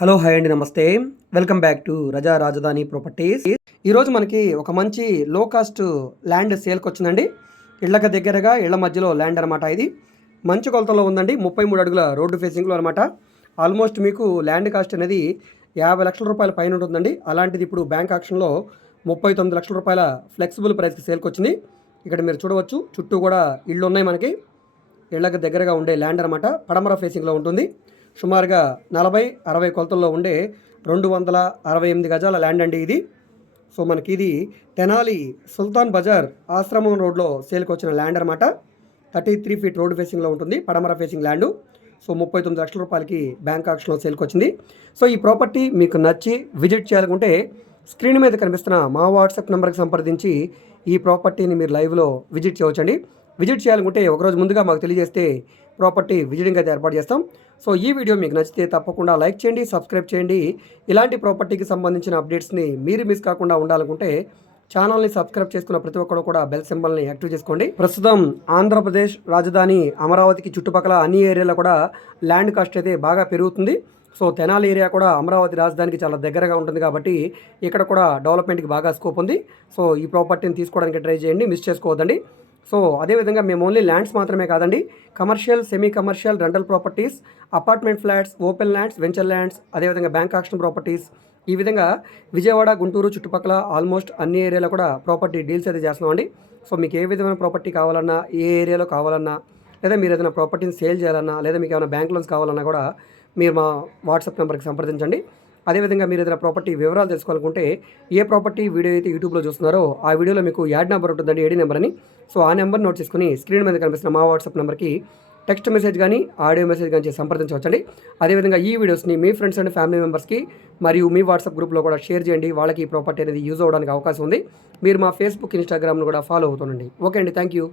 Hello hi అండి, నమస్తే. Welcome back to రజా రాజధాని ప్రాపర్టీస్. ఈరోజు మనకి ఒక మంచి లో కాస్ట్ ల్యాండ్ సేల్కి వచ్చిందండి. ఇళ్ళకి దగ్గరగా ఇళ్ల మధ్యలో ల్యాండ్ అనమాట. ఇది మంచి కొలతలో ఉందండి. 33 అడుగుల రోడ్డు ఫేసింగ్లో అనమాట. ఆల్మోస్ట్ మీకు ల్యాండ్ కాస్ట్ అనేది 50 లక్షల రూపాయల పైన ఉంటుందండి. అలాంటిది ఇప్పుడు బ్యాంక్ ఆక్షన్లో 39 లక్షల రూపాయల ఫ్లెక్సిబుల్ ప్రైస్కి సేల్కి వచ్చింది. ఇక్కడ మీరు చూడవచ్చు, చుట్టూ కూడా ఇళ్ళు ఉన్నాయి మనకి. ఇళ్ళకి దగ్గరగా ఉండే ల్యాండ్ అనమాట. పడమర ఫేసింగ్లో ఉంటుంది. సుమారుగా 40-60 కొలతల్లో ఉండే 268 గజాల ల్యాండ్ అండి ఇది. సో మనకి ఇది తెనాలి సుల్తాన్ బజార్ ఆశ్రమం రోడ్లో సేల్కి వచ్చిన ల్యాండ్ అనమాట. 33 ఫీట్ రోడ్ ఫేసింగ్లో ఉంటుంది, పడమర ఫేసింగ్ ల్యాండు. సో 39 లక్షల రూపాయలకి బ్యాంక్ ఆక్షన్లో సేల్కి వచ్చింది. సో ఈ ప్రాపర్టీ మీకు నచ్చి విజిట్ చేయాలనుకుంటే స్క్రీన్ మీద కనిపిస్తున్న మా వాట్సాప్ నెంబర్కి సంప్రదించి ఈ ప్రాపర్టీని మీరు లైవ్లో విజిట్ చేయవచ్చండి. విజిట్ చేయాలనుకుంటే ఒకరోజు ముందుగా మాకు తెలియజేస్తే ప్రాపర్టీ విజిటింగ్ అయితే ఏర్పాటు చేస్తాం. సో ఈ వీడియో మీకు నచ్చితే తప్పకుండా లైక్ చేయండి, సబ్స్క్రైబ్ చేయండి. ఇలాంటి ప్రాపర్టీకి సంబంధించిన అప్డేట్స్ని మీరు మిస్ కాకుండా ఉండాలనుకుంటే ఛానల్ని సబ్స్క్రైబ్ చేసుకున్న ప్రతి ఒక్కరు కూడా బెల్ సింబల్ని యాక్టివ్ చేసుకోండి. ప్రస్తుతం ఆంధ్రప్రదేశ్ రాజధాని అమరావతికి చుట్టుపక్కల అన్ని ఏరియాలో కూడా ల్యాండ్ కాస్ట్ అయితే బాగా పెరుగుతుంది. సో తెనాలి ఏరియా కూడా అమరావతి రాజధానికి చాలా దగ్గరగా ఉంటుంది కాబట్టి ఇక్కడ కూడా డెవలప్మెంట్కి బాగా స్కోప్ ఉంది. సో ఈ ప్రాపర్టీని తీసుకోవడానికి ట్రై చేయండి, మిస్ చేసుకోవద్దండి. సో అదేవిధంగా మేము ఓన్లీ ల్యాండ్స్ మాత్రమే కాదండి, commercial, semi commercial, rental properties, apartment flats, open lands, venture lands, అదేవిధంగా బ్యాంక్ ఆక్షన్ ప్రాపర్టీస్, ఈ విధంగా విజయవాడ, గుంటూరు చుట్టుపక్కల ఆల్మోస్ట్ అన్ని ఏరియాలో కూడా ప్రాపర్టీ డీల్స్ అయితే చేస్తున్నామండి. సో మీకు ఏ విధమైన ప్రాపర్టీ కావాలన్నా, ఏ ఏరియాలో కావాలన్నా, లేదా మీరు ఏదైనా ప్రాపర్టీని సేల్ చేయాలన్నా, లేదా మీకు ఏమైనా బ్యాంక్ లోన్స్ కావాలన్నా కూడా మీరు మా వాట్సాప్ నెంబర్కి సంప్రదించండి. అదేవిధంగా మీరు ఏదైనా ప్రాపర్టీ వివరాలు తెలుసుకోవాలనుకుంటే ఏ ప్రాపర్టీ వీడియో అయితే యూట్యూబ్లో చూస్తున్నారో ఆ వీడియోలో మీకు యాడ్ నెంబర్ ఉంటుందండి, ఏడీ నెంబర్ అని. సో ఆ నెంబర్ నోట్ చేసుకుని స్క్రీన్ మీద కనిపిస్తున్న మా వాట్సాప్ నెంబర్కి టెక్స్ట్ మెసేజ్ కానీ ఆడియో మెసేజ్ కానీ చేసి సంప్రదించవచ్చండి. అదేవిధంగా ఈ వీడియోస్ని మీ ఫ్రెండ్స్ అండ్ ఫ్యామిలీ మెంబర్స్కి మరియు మీ వాట్సాప్ గ్రూప్లో కూడా షేర్ చేయండి. వాళ్ళకి ఈ ప్రాపర్టీ అనేది యూజ్ అవ్వడానికి అవకాశం ఉంది. మీరు మా ఫేస్బుక్, ఇన్స్టాగ్రామ్ను కూడా ఫాలో అవుతుండండి. ఓకే అండి, థ్యాంక్ యూ.